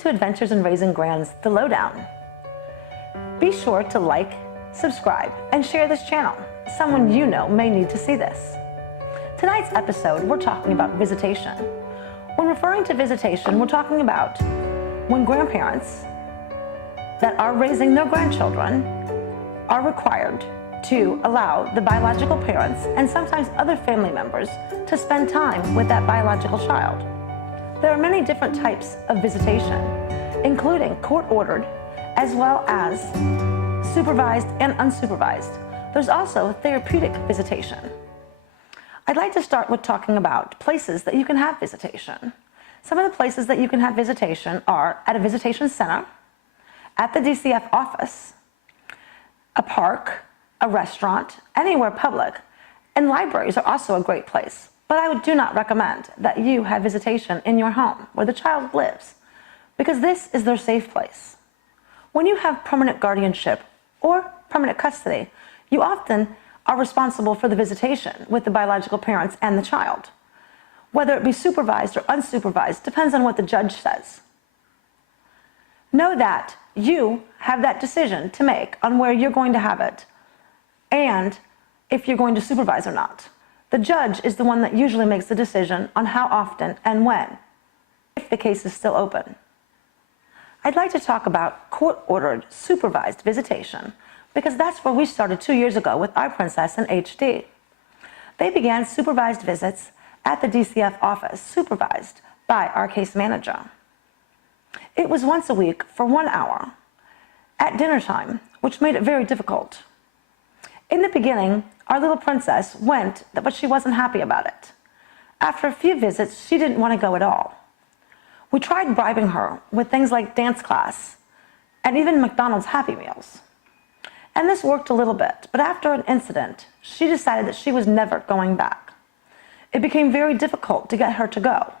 to Adventures in Raising Grands, The Lowdown. Be sure to like, subscribe, and share this channel. Someone you know may need to see this. Tonight's episode, we're talking about visitation. When referring to visitation, we're talking about when grandparents that are raising their grandchildren are required to allow the biological parents and sometimes other family members to spend time with that biological child. There are many different types of visitation, including court-ordered, as well as supervised and unsupervised. There's also therapeutic visitation. I'd like to start with talking about places that you can have visitation. Some of the places that you can have visitation are at a visitation center, at the DCF office, a park, a restaurant, anywhere public, and libraries are also a great place. But I do not recommend that you have visitation in your home where the child lives, because this is their safe place. When you have permanent guardianship or permanent custody, you often are responsible for the visitation with the biological parents and the child. Whether it be supervised or unsupervised depends on what the judge says. Know that you have that decision to make on where you're going to have it and if you're going to supervise or not. The judge is the one that usually makes the decision on how often and when, if the case is still open. I'd like to talk about court-ordered supervised visitation because that's where we started 2 years ago with our princess in HD. They began supervised visits at the DCF office, supervised by our case manager. It was once a week for 1 hour at dinner time, which made it very difficult. In the beginning, our little princess went, but she wasn't happy about it. After a few visits, she didn't want to go at all. We tried bribing her with things like dance class and even McDonald's Happy Meals. And this worked a little bit, but after an incident, she decided that she was never going back. It became very difficult to get her to go,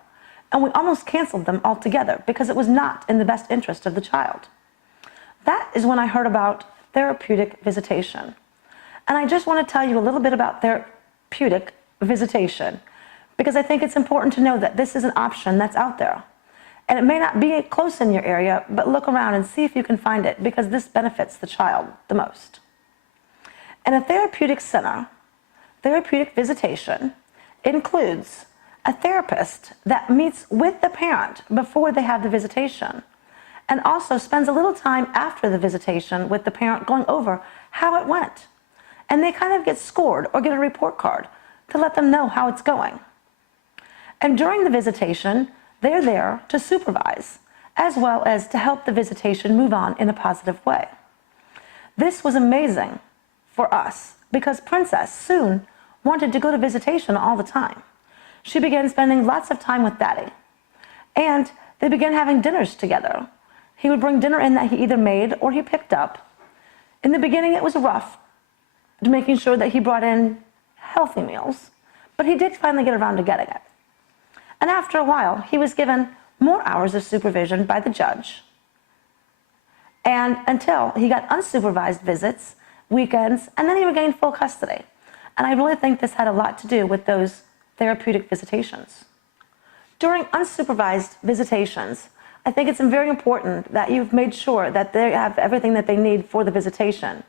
and we almost canceled them altogether because it was not in the best interest of the child. That is when I heard about therapeutic visitation. And I just want to tell you a little bit about therapeutic visitation because I think it's important to know that this is an option that's out there. And it may not be close in your area, but look around and see if you can find it because this benefits the child the most. In a therapeutic center, therapeutic visitation includes a therapist that meets with the parent before they have the visitation and also spends a little time after the visitation with the parent going over how it went. And they kind of get scored or get a report card to let them know how it's going. And during the visitation, they're there to supervise as well as to help the visitation move on in a positive way. This was amazing for us because Princess soon wanted to go to visitation all the time. She began spending lots of time with Daddy, and they began having dinners together. He would bring dinner in that he either made or he picked up. In the beginning, it was rough, making sure that he brought in healthy meals, but he did finally get around to getting it. And after a while, he was given more hours of supervision by the judge, and until he got unsupervised visits, weekends, and then he regained full custody. And I really think this had a lot to do with those therapeutic visitations. During unsupervised visitations, I think it's very important that you've made sure that they have everything that they need for the visitation.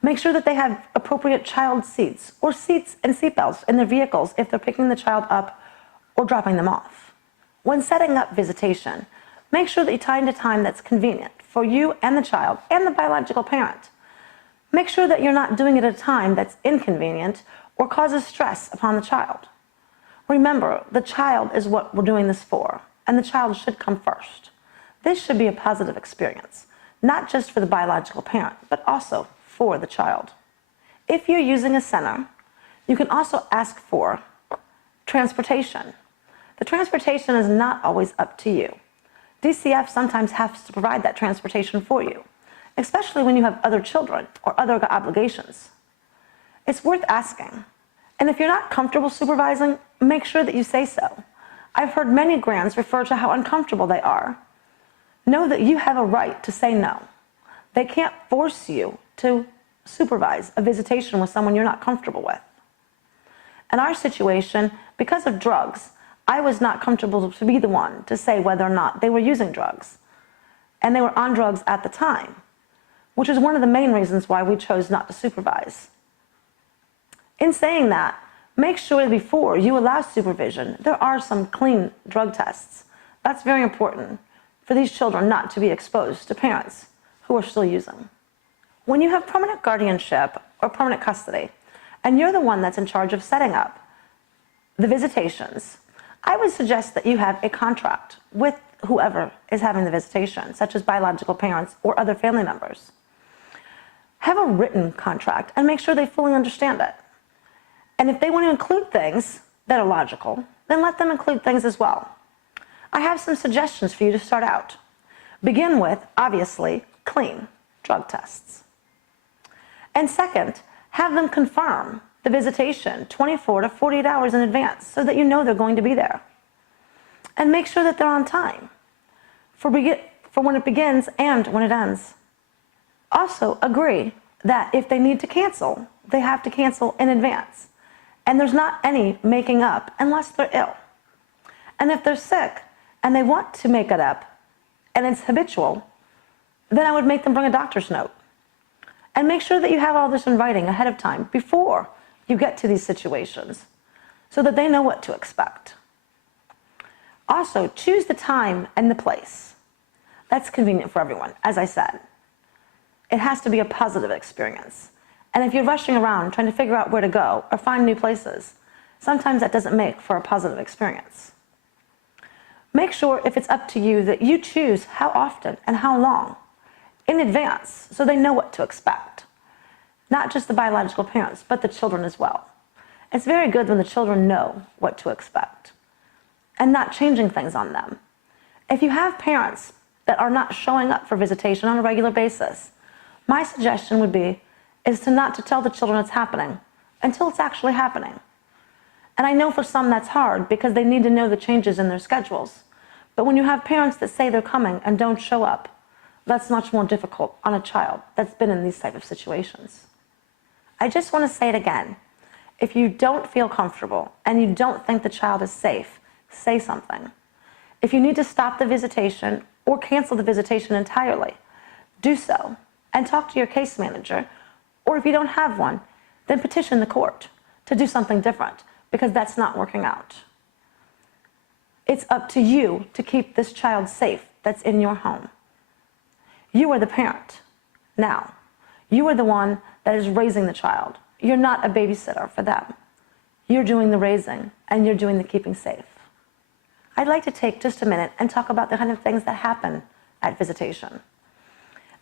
Make sure that they have appropriate child seats or seats and seatbelts in their vehicles if they're picking the child up or dropping them off. When setting up visitation, make sure that you tie into time that's convenient for you and the child and the biological parent. Make sure that you're not doing it at a time that's inconvenient or causes stress upon the child. Remember, the child is what we're doing this for, and the child should come first. This should be a positive experience, not just for the biological parent, but also for the child. If you're using a center, you can also ask for transportation. The transportation is not always up to you. DCF sometimes has to provide that transportation for you, especially when you have other children or other obligations. It's worth asking. And if you're not comfortable supervising, make sure that you say so. I've heard many grands refer to how uncomfortable they are. Know that you have a right to say no. They can't force you to supervise a visitation with someone you're not comfortable with. In our situation, because of drugs, I was not comfortable to be the one to say whether or not they were using drugs. and they were on drugs at the time, which is one of the main reasons why we chose not to supervise. In saying that, make sure before you allow supervision, there are some clean drug tests. That's very important for these children not to be exposed to parents who are still using. When you have permanent guardianship or permanent custody, and you're the one that's in charge of setting up the visitations, I would suggest that you have a contract with whoever is having the visitation, such as biological parents or other family members. Have a written contract and make sure they fully understand it. And if they want to include things that are logical, then let them include things as well. I have some suggestions for you to start out. Begin with, obviously, clean drug tests. And second, have them confirm the visitation 24 to 48 hours in advance so that you know they're going to be there. And make sure that they're on time for when it begins and when it ends. Also agree that if they need to cancel, they have to cancel in advance. And there's not any making up unless they're ill. And if they're sick and they want to make it up and it's habitual, then I would make them bring a doctor's note. And make sure that you have all this in writing ahead of time before you get to these situations so that they know what to expect. Also, choose the time and the place. That's convenient for everyone, as I said. It has to be a positive experience. And if you're rushing around trying to figure out where to go or find new places, sometimes that doesn't make for a positive experience. Make sure, if it's up to you, that you choose how often and how long in advance so they know what to expect. Not just the biological parents, but the children as well. It's very good when the children know what to expect and not changing things on them. If you have parents that are not showing up for visitation on a regular basis, my suggestion would be is not to tell the children it's happening until it's actually happening. And I know for some that's hard because they need to know the changes in their schedules. But when you have parents that say they're coming and don't show up, that's much more difficult on a child that's been in these type of situations. I just want to say it again. If you don't feel comfortable and you don't think the child is safe, say something. If you need to stop the visitation or cancel the visitation entirely, do so and talk to your case manager. Or if you don't have one, then petition the court to do something different because that's not working out. It's up to you to keep this child safe that's in your home. You are the parent now. You are the one that is raising the child. You're not a babysitter for them. You're doing the raising and you're doing the keeping safe. I'd like to take just a minute and talk about the kind of things that happen at visitation.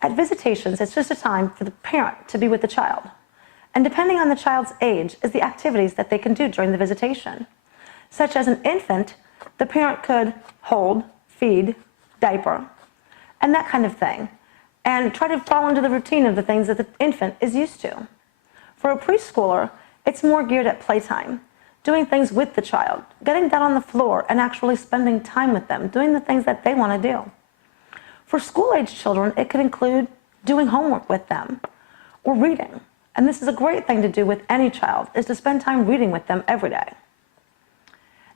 At visitations, it's just a time for the parent to be with the child. And depending on the child's age is the activities that they can do during the visitation. Such as an infant, the parent could hold, feed, diaper, and that kind of thing, and try to fall into the routine of the things that the infant is used to. For a preschooler, it's more geared at playtime, doing things with the child, getting down on the floor and actually spending time with them, doing the things that they want to do. For school-age children, it could include doing homework with them or reading. And this is a great thing to do with any child, is to spend time reading with them every day.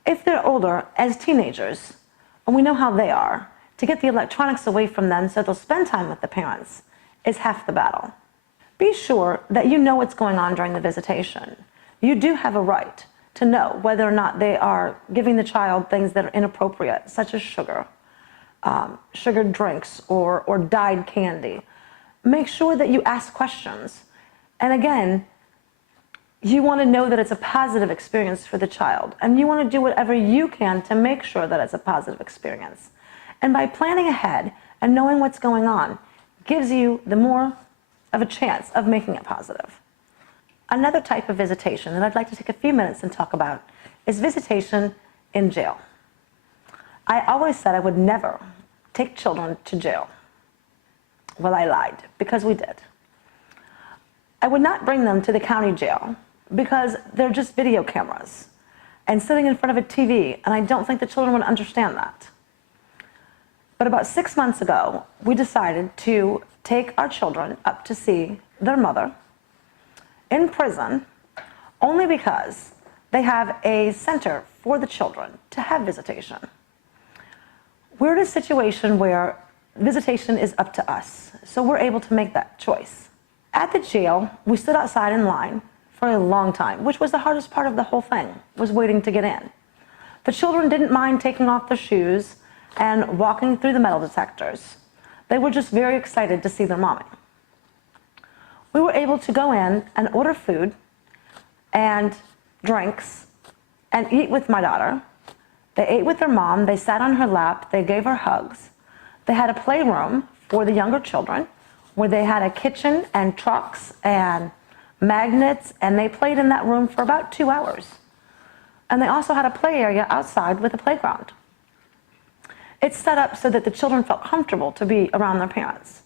If they're older, as teenagers, and we know how they are, to get the electronics away from them so they'll spend time with the parents is half the battle. Be sure that you know what's going on during the visitation. You do have a right to know whether or not they are giving the child things that are inappropriate, such as sugar, sugared drinks, or dyed candy. Make sure that you ask questions. And again, you want to know that it's a positive experience for the child, and you want to do whatever you can to make sure that it's a positive experience. And by planning ahead and knowing what's going on, gives you the more of a chance of making it positive. Another type of visitation that I'd like to take a few minutes and talk about is visitation in jail. I always said I would never take children to jail. Well, I lied, because we did. I would not bring them to the county jail because they're just video cameras and sitting in front of a TV, and I don't think the children would understand that. But about 6 months ago, we decided to take our children up to see their mother in prison only because they have a center for the children to have visitation. We're in a situation where visitation is up to us, so we're able to make that choice. At the jail, we stood outside in line for a long time, which was the hardest part of the whole thing, was waiting to get in. The children didn't mind taking off their shoes and walking through the metal detectors. They were just very excited to see their mommy. We were able to go in and order food and drinks and eat with my daughter. They ate with their mom, they sat on her lap, they gave her hugs. They had a playroom for the younger children where they had a kitchen and trucks and magnets, and they played in that room for about 2 hours. And they also had a play area outside with a playground. It's set up so that the children felt comfortable to be around their parents.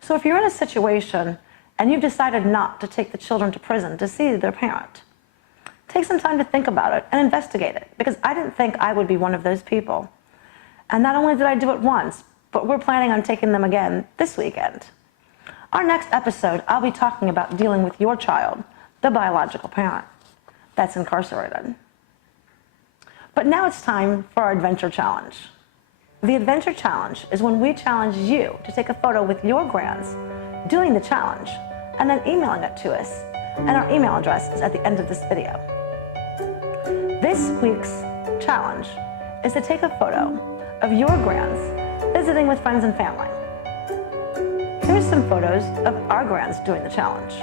So if you're in a situation and you've decided not to take the children to prison to see their parent, take some time to think about it and investigate it, because I didn't think I would be one of those people. And not only did I do it once, but we're planning on taking them again this weekend. Our next episode, I'll be talking about dealing with your child, the biological parent, that's incarcerated. But now it's time for our adventure challenge. The adventure challenge is when we challenge you to take a photo with your grands doing the challenge and then emailing it to us. And our email address is at the end of this video. This week's challenge is to take a photo of your grands visiting with friends and family. Here's some photos of our grands doing the challenge.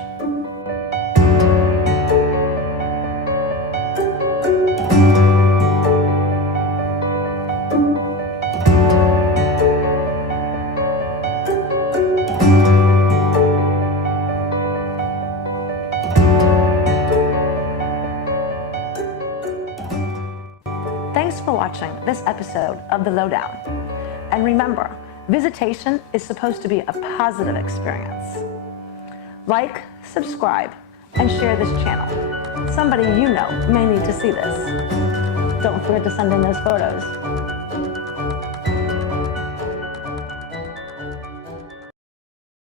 Thanks for watching this episode of The Lowdown. And remember, visitation is supposed to be a positive experience. Like, subscribe, and share this channel. Somebody you know may need to see this. Don't forget to send in those photos.